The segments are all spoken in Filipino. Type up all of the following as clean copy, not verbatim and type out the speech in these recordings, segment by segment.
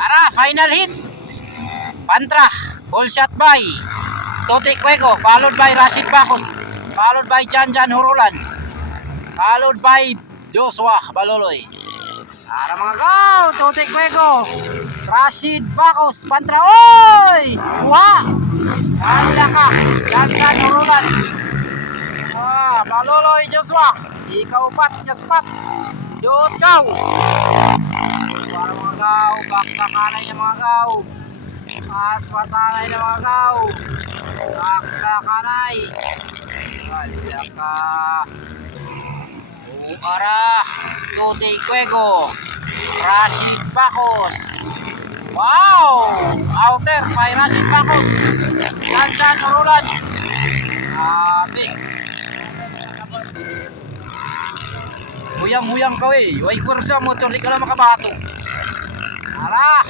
Ara, final hit. Pantra, ball shot by Tote Cuego, followed by Rashid Bacos, followed by Janjan Hurulan, followed by Joshua Baloloy. Ara mga gaw, Tote Cuego, Rashid Bacos, Pantra, oy! Wah! Kala ka, Janjan Hurulan. Baloloy Joshua, ikaw pat, jaspat. Yun gaw. Para mga gaw, bakbakanay ng mga gaw. Mas-masanay ng mga gaw. Bakbakanay. Wala ka. Uara. Tote Cuego. Rashid Bacos. Wow! Outer by Rashid Bacos. Janjan Hurulan. Big. Huyang-huyang ka eh. Way kursa motor, di ka lang makabato. Ara!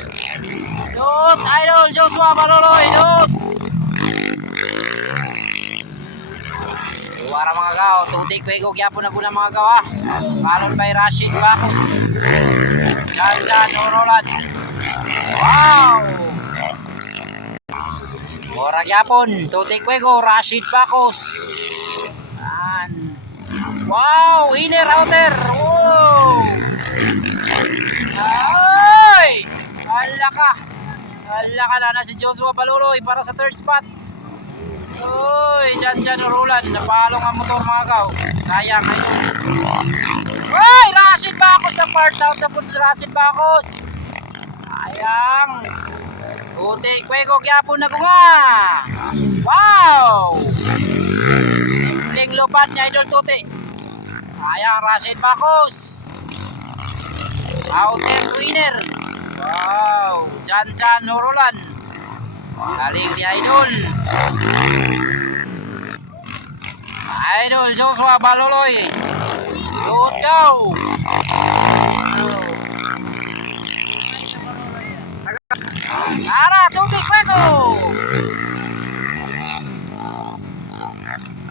Dut! Idol Joshua Baloloy! Dut! Duwara mga gaw. Tote Cuego gyapon na guna mga gaw ha. Followed by Rashid Bacos. Janjan Hurulan. Wow! Ora gyapon. Tote Cuego, Rashid Bacos. Wow, inner outer. Oh. Ay! Hala ka. Hala ka na si Joshua Baloloy para sa third spot. Uy, Janjan Hurulan. Napalong ang motor mga gaw. Sayang ay. Uy, Rashid Bacos ng parts out sa punta si Rashid Bacos. Sayang. Tote Cuego gyapon na gunga. Wow! Simpleng lupat niya idol Tote. Sayang Rashid Bacos. Outer winner. Wow, Janjan Hurulan. Galing ni Idol. Idol Joshua Baloloy. Good go. Ara, Tote Cuego.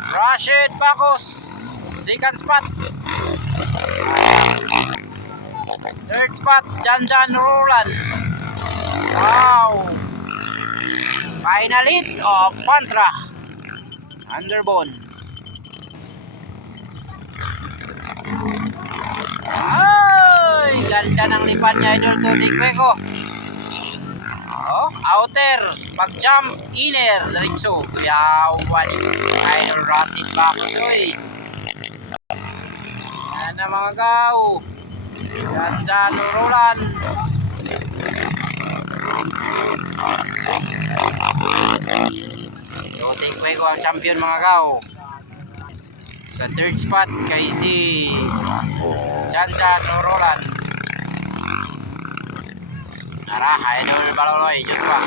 Rashid Bacos. Second spot. Third spot, Janjan Hurulan. Wow. Final hit of Pantra. Underbone. Ay, ganda ng lipan niya idol Tote Cuego. Oh, outer, pag-jump, inner, diretso. Yawan, idol Rashid Bacos. Uy. Yan na mga gaw. Janjan Hurulan. Tote Cuego ang champion mga gaw. Sa third spot kay si Janjan Hurulan. Ara, Idol Baloloy Joshua.